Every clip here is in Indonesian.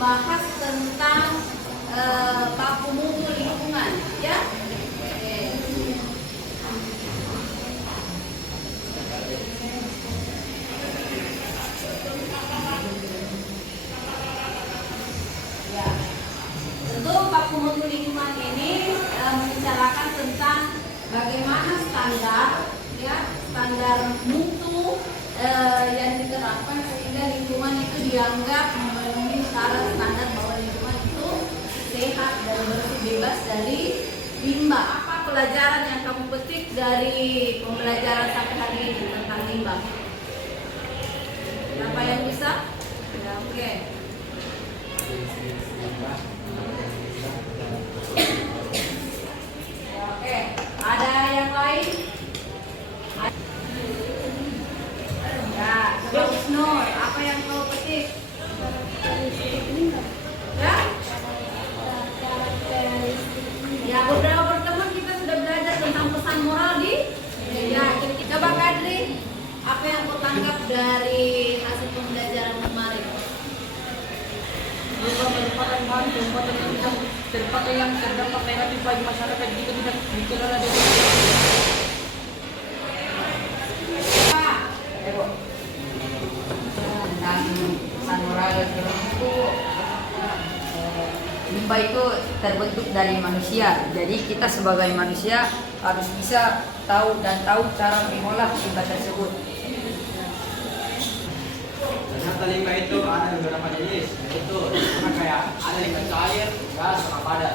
membahas tentang baku mutu lingkungan, ya. Tentu baku mutu lingkungan ini membicarakan tentang bagaimana standar mutu yang diterapkan sehingga lingkungan itu dianggap memenuhi syarat standar bahwa lingkungan itu sehat dan bersih, bebas dari limbah. Apa pelajaran yang kamu petik dari pembelajaran sampai hari ini tentang limbah? Siapa yang bisa? Ya, oke. Oke, ada yang lain? Ya, coba Nur, apa yang kau petik? Ya? Ya, beberapa pertemuan kita sudah belajar tentang pesan moral di ya, coba Kadri, apa yang kau tangkap dari hasil pembelajaran kemarin? Merupakan bahan pembuatan yang terpakai yang terdampak negatif bagi masyarakat jika tidak dikelola dengan tentang pesan moral itu limbah itu terbentuk dari manusia. Jadi kita sebagai manusia harus bisa tahu cara mengolah limbah tersebut. Ternyata limbah itu ada beberapa jenis, yaitu kayak ada limbah cair, gas, sama padat.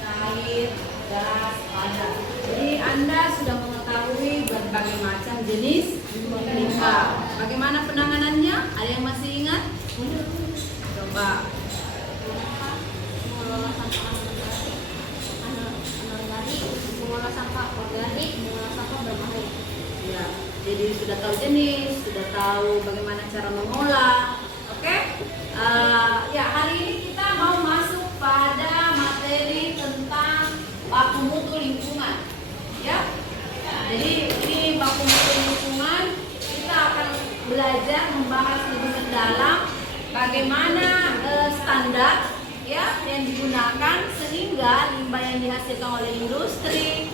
Cair, gas, padat. Jadi Anda sudah mengetahui berbagai macam jenis limbah. Bagaimana penanganannya? Ada yang masih ingat? Coba. Mengolah sampah organik, mengolah sampah berbahaya. Ya, jadi sudah tahu jenis, sudah tahu bagaimana cara mengolah. Oke? Ya, hari ini kita mau masuk pada materi tentang baku mutu lingkungan. Ya. Jadi ini baku mutu lingkungan, kita akan belajar membahas lebih mendalam bagaimana standar ya yang digunakan sehingga limbah yang dihasilkan oleh industri,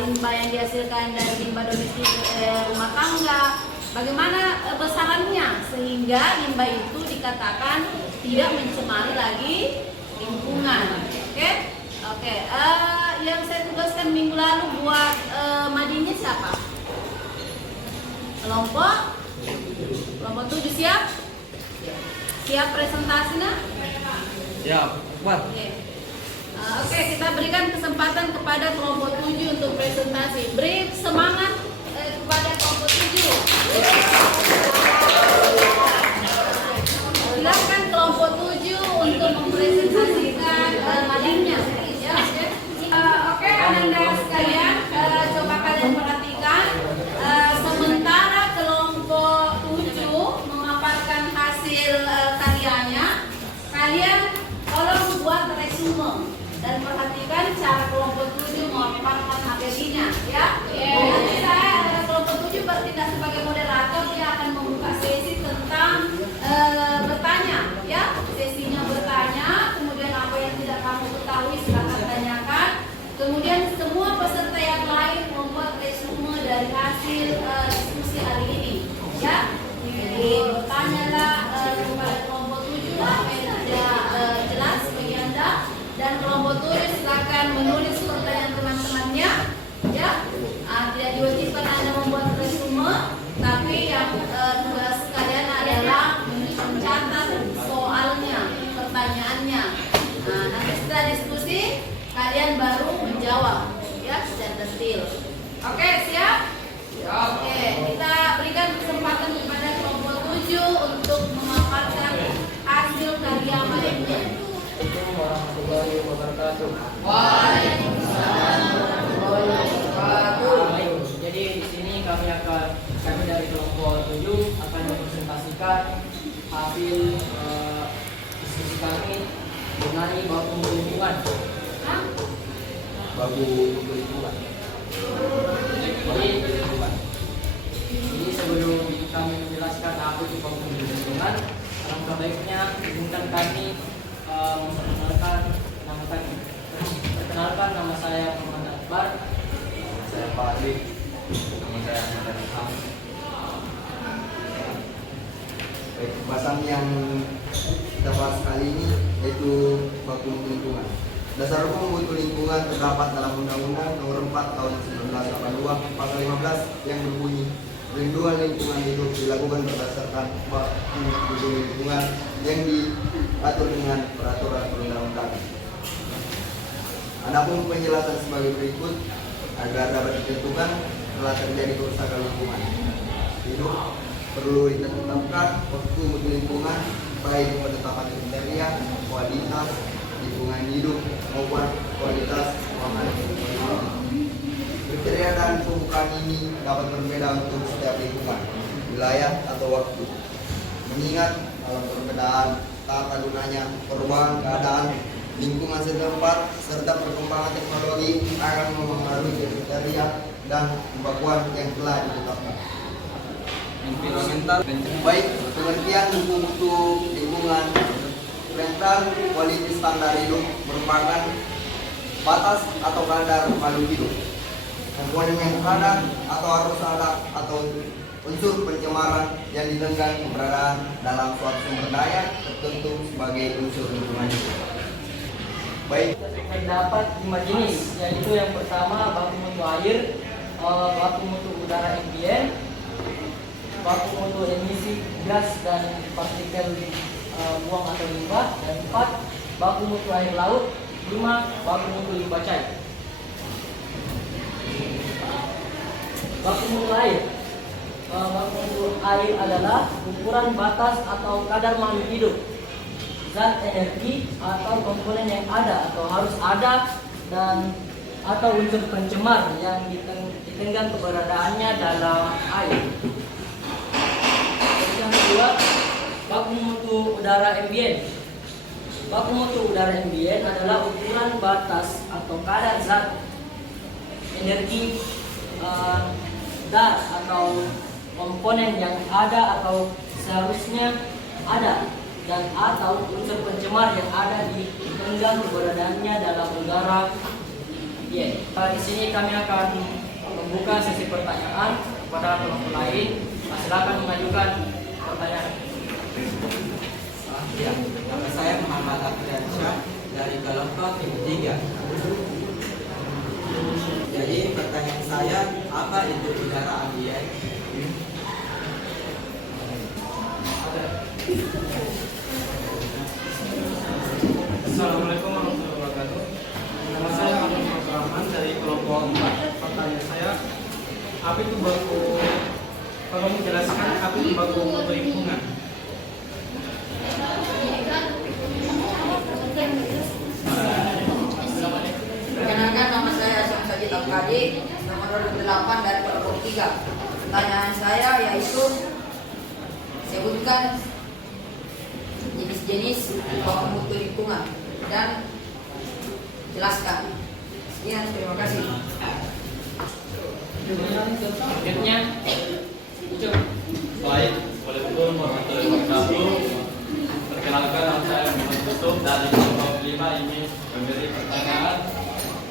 limbah yang dihasilkan dari limbah domestik rumah tangga, bagaimana besarannya sehingga limbah itu dikatakan tidak mencemari lagi lingkungan. Oke. Yang saya tugaskan minggu lalu buat madinya siapa? Kelompok 7 siap? Siap presentasinya? Siap, buat. Oke, kita berikan kesempatan kepada kelompok 7 untuk presentasi. Beri semangat kepada kelompok 7. Silakan kelompok 7 untuk mempresentasikan madingnya. Ya, oke, Ananda sekalian, coba kalian perhatikan. Sementara kelompok 7 memaparkan hasil karyanya, kalian tolong buat resume dan perhatikan cara kelompok 7 memaparkan materinya, ya. Nanti saya kelompok 7 bertindak sebagai moderator, dia akan membuka sesi tentang bertanya, ya. Sesinya bertanya, kemudian apa yang tidak kamu ketahui silakan tanyakan. Kemudian semua peserta yang lain membuat resume dari hasil diskusi hari ini, ya. Jadi bertanyalah kepada kelompok 7 apa yang tidak jelas bagi Anda, dan kelompok 7 silakan menulis pertanyaan teman-temannya, ya. Tidak diwajibkan Anda membuat resume, tapi yang tugas kalian adalah mencatat soalnya, pertanyaannya. Nanti setelah diskusi kalian baru menjawab, ya, secara detail. Oke, siap? Oke, kita berikan kesempatan kepada kelompok 7 untuk memaparkan hasil karya mereka. Assalamualaikum warahmatullahi wabarakatuh. Waalaikumsalam warahmatullahi wabarakatuh. Jadi di sini kami dari kelompok 7 akan mempresentasikan hasil diskusi kami mengenai baku mutu lingkungan. Baku mutu lingkungan. Jadi sebelum kami menjelaskan apa itu baku mutu lingkungan, Alangkah baiknya izinkan kami memperkenalkan nama saya Muhammad Akbar. Saya Pak Adi. Nama saya Ahmad Ilham. Baik, pembahasan yang kita bahas kali ini yaitu baku mutu lingkungan. Dasar hukum mutu lingkungan terdapat dalam Undang-Undang Nomor 4 Tahun 1982 Pasal 15 yang berbunyi perlindungan lingkungan hidup dilakukan berdasarkan baku mutu lingkungan yang diatur dengan peraturan perundang-undangan. Adapun penjelasan sebagai berikut agar dapat ditentukan telah terjadi kerusakan lingkungan hidup perlu ditetapkan waktu mutu lingkungan baik penetapan kriteria, kualitas lingkungan hidup maupun kualitas ruangan. Kriteria dan pembukaan ini dapat berbeda untuk setiap lingkungan, wilayah atau waktu. Mengingat dalam perbedaan tata gunanya, perubahan keadaan lingkungan setempat serta perkembangan teknologi akan mempengaruhi kriteria dan pembakuan yang telah ditetapkan. Environmental baik pengertian hukum mutu lingkungan tentang kualitas standar hidup merupakan batas atau kadar makhluk hidup, komponen yang ada atau harus ada atau unsur pencemaran yang ditentukan keberadaan dalam suatu sumber daya tertentu sebagai unsur lingkungan hidup. Baik, Terdapat 5 jenis, yaitu yang pertama baku mutu air, baku mutu udara ambien, baku mutu emisi gas dan partikel buang atau limbah, dan 4 baku mutu air laut, 5 baku mutu limbah cair. Baku mutu air. Baku mutu air adalah ukuran batas atau kadar makhluk hidup, zat energi atau komponen yang ada atau harus ada dan atau unsur pencemar yang ditenggang keberadaannya dalam air. Yang kedua, baku mutu udara ambien. Baku mutu udara ambien adalah ukuran batas atau kadar zat energi dar atau komponen yang ada atau seharusnya ada dan atau unsur pencemar yang ada di tenggang keberadaannya dalam udara ambien. Di sini kami akan membuka sesi pertanyaan kepada kelompok lain. Silakan mengajukan pertanyaan. Ya, nama saya Muhammad Abdiansyah dari kelompok 3. Jadi pertanyaan saya, apa itu udara ambien? Assalamualaikum warahmatullahi wabarakatuh. Nama saya Ahmad Rahman dari kelompok 4. Pertanyaan saya, apa itu baku? Tolong menjelaskan apa itu baku mutu lingkungan. Perkenalkan, nama saya Sajid Abkadi, nomor 28 dari kelompok 3. Pertanyaan saya yaitu sebutkan jenis-jenis baku mutu lingkungan dan jelaskan. Sekian, terima kasih. Selanjutnya, Baik, Waalaikumsalam warahmatullahi wabarakatuh. Perkenalkan, nama saya Muhammad Yusuf dari kelompok 5 ini memberi pertanyaan,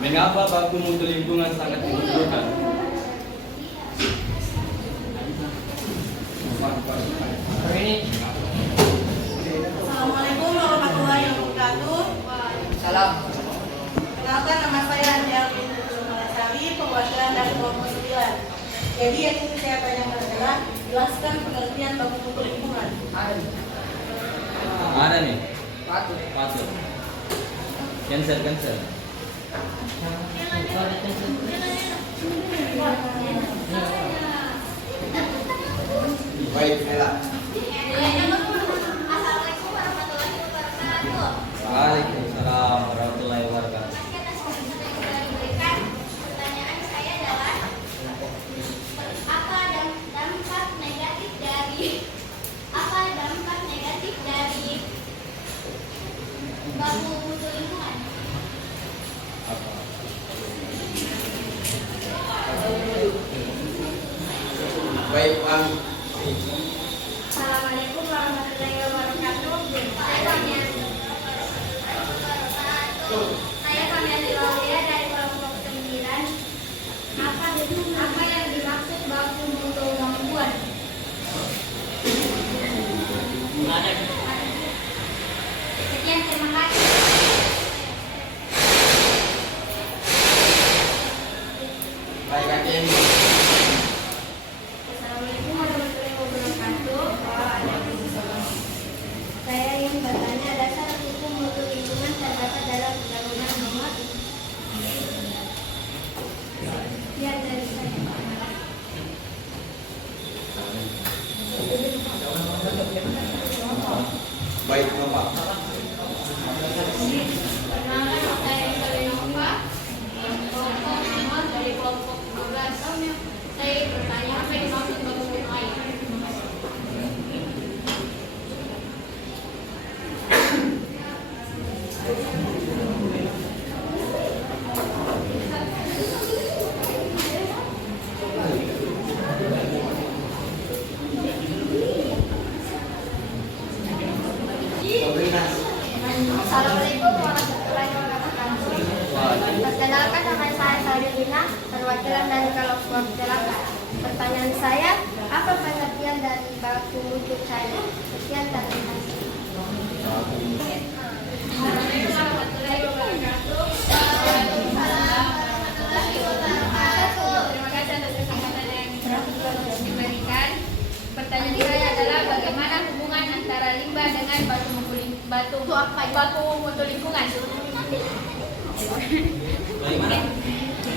mengapa baku mutu lingkungan sangat dibutuhkan? ini Assalamualaikum warahmatullahi wabarakatuh. Salam. Perkenalkan, nama saya Anjal binti Malasari, perwakilan dari kelompok 9. Jadi yang ingin saya tanyakan adalah jelaskan pengertian baku mutu lingkungan. Ada nih, Patut. patut. Cancel. baik, Ella. Assalamualaikum warahmatullahi wabarakatuh. Waalaikumsalam warahmatullahi wabarakatuh. Pertanyaan saya adalah apa dampak negatif dari baku mutu lingkungan? Baik, Pak. Assalamualaikum warahmatullahi wabarakatuh. Apa yang dimaksud baku mutu gangguan? Sekian, terima kasih. Baik, Hakim. Assalamualaikum warahmatullahi wabarakatuh. Saya ingin bertanya, dasar hukum mutu lingkungan terdapat dalam Undang-Undang Nomor. Ya, dari saya. Baik, Bapak. Perkenalkan, saya Kalinova, kelompok nomor dari kelompok 12. Saya bertanya apa yang dimaksud baku mutu air. Sabrina. Assalamualaikum warahmatullahi wabarakatuh. Perkenalkan, nama saya Sabrina, perwakilan dari kelompok 8. Pertanyaan saya, apa pengertian dari baku mutu saya? Sekian, terima kasih. Assalamualaikum warahmatullahi wabarakatuh. Terima kasih atas kesempatan yang diberikan. Pertanyaan saya adalah bagaimana hubungan antara limbah dengan baku mutu lingkungan?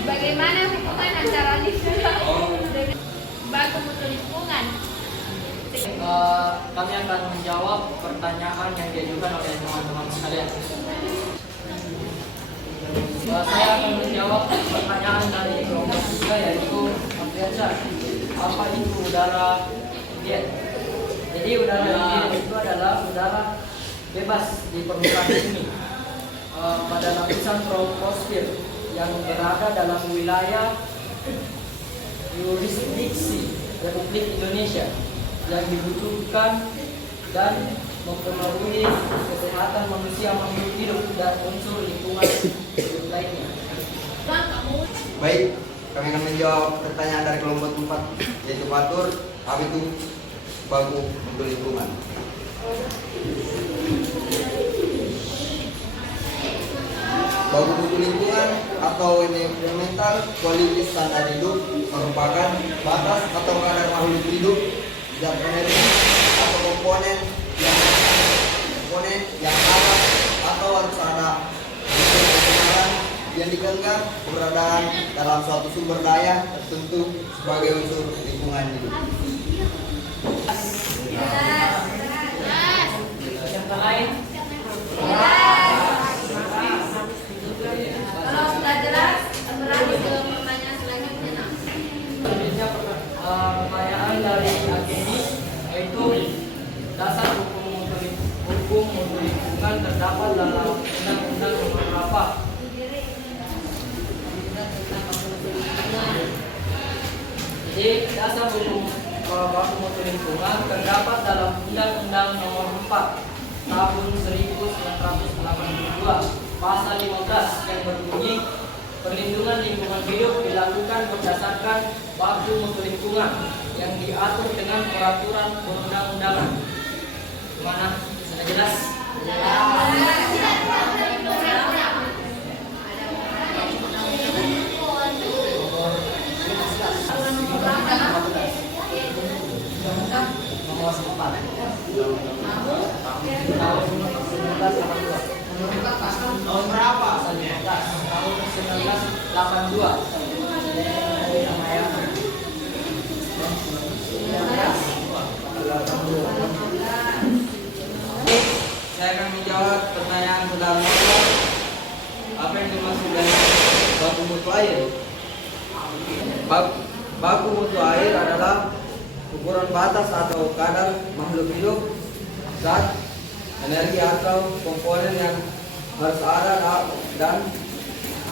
Bagaimana hubungan antara limbah dengan baku mutu lingkungan? Kami akan menjawab pertanyaan yang diajukan oleh teman-teman sekalian. Saya akan menjawab pertanyaan dari kelompok 3, yaitu Afriansyah. Apa itu udara ambien? Jadi udara ambien itu adalah udara bebas di permukaan bumi pada lapisan troposfer yang berada dalam wilayah yurisdiksi Republik Indonesia yang dibutuhkan dan mempengaruhi kesehatan manusia, makhluk hidup, dan unsur lingkungan hidup lainnya. Baik, kami akan menjawab pertanyaan dari kelompok 4, yaitu Fatur. Apa itu baku mutu lingkungan? Baku mutu lingkungan atau environmental quality standar hidup merupakan batas atau kadar makhluk hidup, zat energi atau komponen yang ada atau harus ada unsur kebenaran yang digenggam keberadaan dalam suatu sumber daya tertentu sebagai unsur lingkungan hidup. Yang lain? Kalau sudah jelas, beralih ke pertanyaan selanjutnya. Selanjutnya pertanyaan dari Ageni, yaitu dasar hukum mutu lingkungan terdapat dalam Undang-Undang Nomor berapa? Jadi dasar hukum baku mutu lingkungan terdapat dalam Undang-Undang Nomor 4 Tahun 1982 Pasal 15 yang berbunyi perlindungan lingkungan hidup dilakukan berdasarkan baku mutu lingkungan yang diatur dengan peraturan perundang-undangan. Gimana? Sudah jelas? Nomor 4 tahun 1982. Tahun berapa? Tahun 1982. Saya akan menjawab pertanyaan saudara Novel. Apa yang dimaksud dari baku mutu air? Baku mutu air adalah ukuran batas atau kadar makhluk hidup, zat, energi atau komponen yang harus ada dan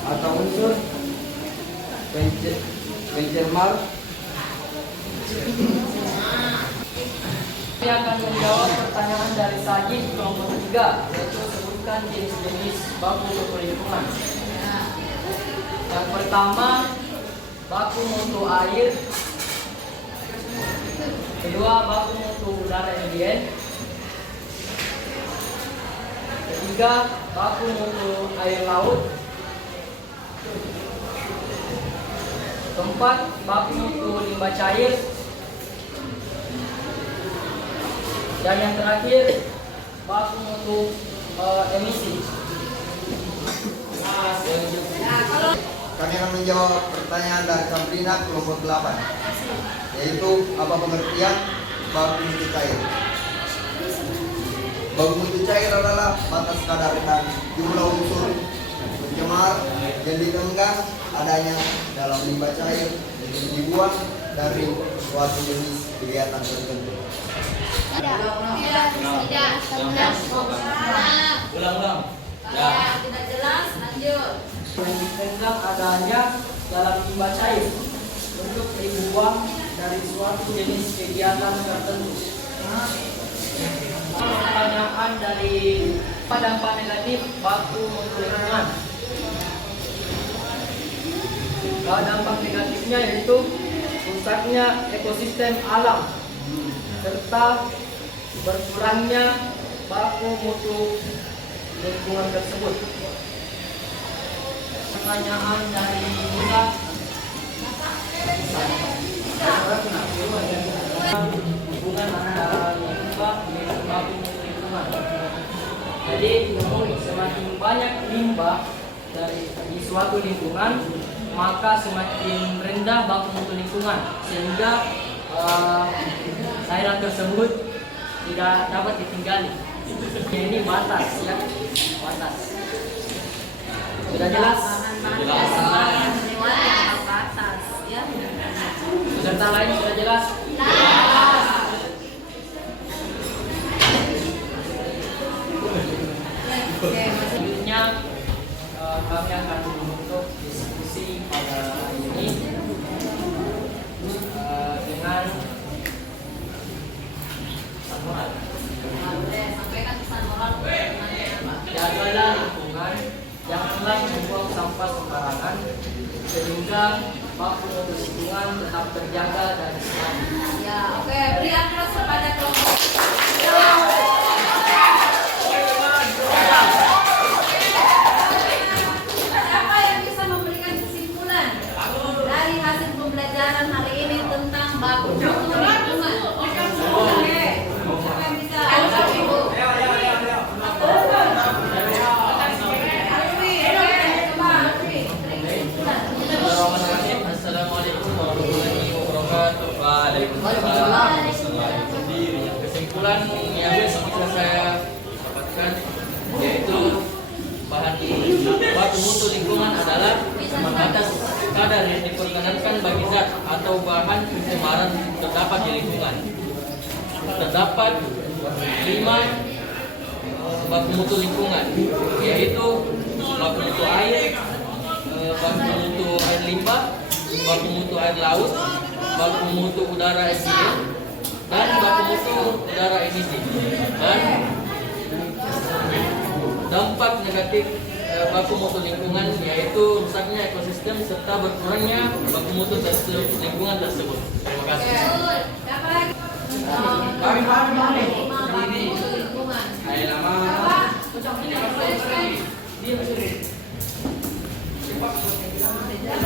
atau unsur pencermal. Saya akan menjawab pertanyaan dari Sajid kelompok 3, yaitu sebutkan jenis-jenis baku mutu lingkungan. Yang pertama baku mutu air. Kedua, baku mutu udara ambien. Ketiga, baku mutu air laut. Keempat, baku mutu limbah cair. Dan yang terakhir, baku mutu emisi. Kami akan menjawab pertanyaan dari Sabrina kelompok 8, yaitu apa pengertian baku mutu cair? Baku mutu cair adalah batas kadar dan jumlah unsur pencemar yang ditenggang adanya dalam limbah cair yang dibuang dari suatu jenis kegiatan tertentu. Ulang-ulang. Tidak jelas, lanjut. Yang ditenggang adanya dalam limbah cair untuk dibuang dari suatu jenis kegiatan tertentu. Pertanyaan dari dampak negatif baku mutu lingkungan. Dampak negatifnya yaitu rusaknya ekosistem alam serta berkurangnya baku mutu lingkungan tersebut. Pertanyaan dari Musa. Hubungan antara limbah dengan baku mutu lingkungan. Jadi semakin banyak limbah di suatu lingkungan, maka semakin rendah baku mutu lingkungan, sehingga cairan tersebut tidak dapat ditinggali. Ini batas ya, batas. Sudah jelas? Batas, ya. Peserta lain sudah jelas? Selanjutnya kami akan menutup diskusi pada hari ini dengan pesan moral. Sampaikan pesan moral Jagalah lingkungan, janganlah membuang sampah sembarangan, sehingga baku mutu lingkungan tetap terjaga dan selamat. Ya, oke. Beri aplaus kepada kelompok. Siapa yang bisa memberikan kesimpulan dari hasil pembelajaran hari ini tentang baku mutu lingkungan? Oke. Siapa yang bisa? Ibu. Assalamualaikum warahmatullahi wabarakatuh. Waalaikumsalam. Kesimpulan yang bisa saya dapatkan yaitu bahan baku mutu lingkungan adalah batas kadar yang diperkenankan bagi zat atau bahan pencemaran terdapat di lingkungan. Terdapat 5 baku mutu lingkungan, yaitu baku mutu air, baku mutu air limbah, baku mutu air laut, baku mutu udara ambien, dan baku mutu udara emisi. Dan dampak negatif baku mutu lingkungan yaitu rusaknya ekosistem serta berkurangnya baku mutu lingkungan tersebut. Terima kasih. Siapa lagi? Baku mutu lingkungan. Siapa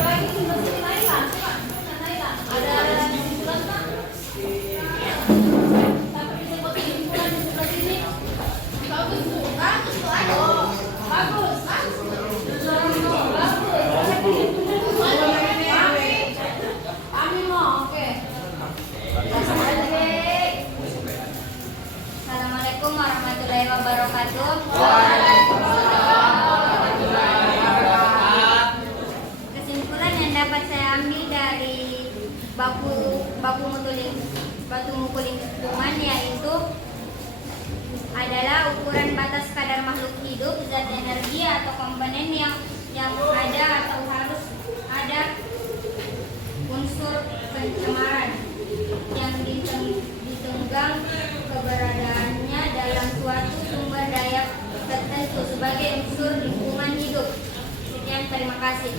lagi? Nailah. Ada kesimpulan tak? Tapi disebut kesimpulan di sebelah sini. Bagus tuh. Bagus tuh. Ayo. Bagus. Kami mau. Oke. Assalamualaikum warahmatullahi wabarakatuh. Kesimpulan yang dapat saya ambil dari baku mutu lingkungan yaitu adalah ukuran batas kadar makhluk hidup, zat energi atau komponen yang ada atau harus ada unsur pencemaran yang ditenggang keberadaannya dalam suatu sumber daya tertentu sebagai unsur lingkungan hidup. Sekian, terima kasih.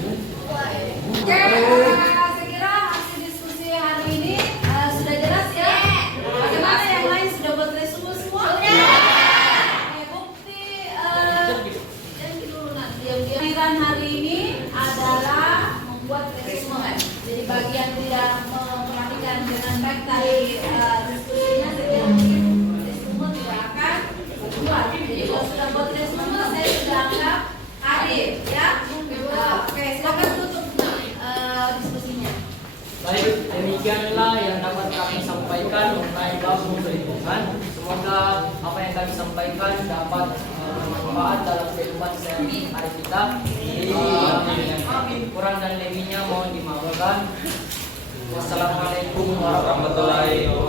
sebagian tidak memperhatikan dengan baik tadi diskusinya, saya kira mungkin resume tidak akan berbuat. Jadi kalau sudah buat resume, saya sudah anggap hadir, ya. Oke, silakan tutup diskusinya. Baik, demikianlah yang dapat kami sampaikan mengenai bab mutu lingkungan. Semoga apa yang kami sampaikan dapat bermanfaat dalam kehidupan sehari-hari kita. Kurang dan lebihnya mohon dimaafkan. Wassalamualaikum warahmatullahi wabarakatuh.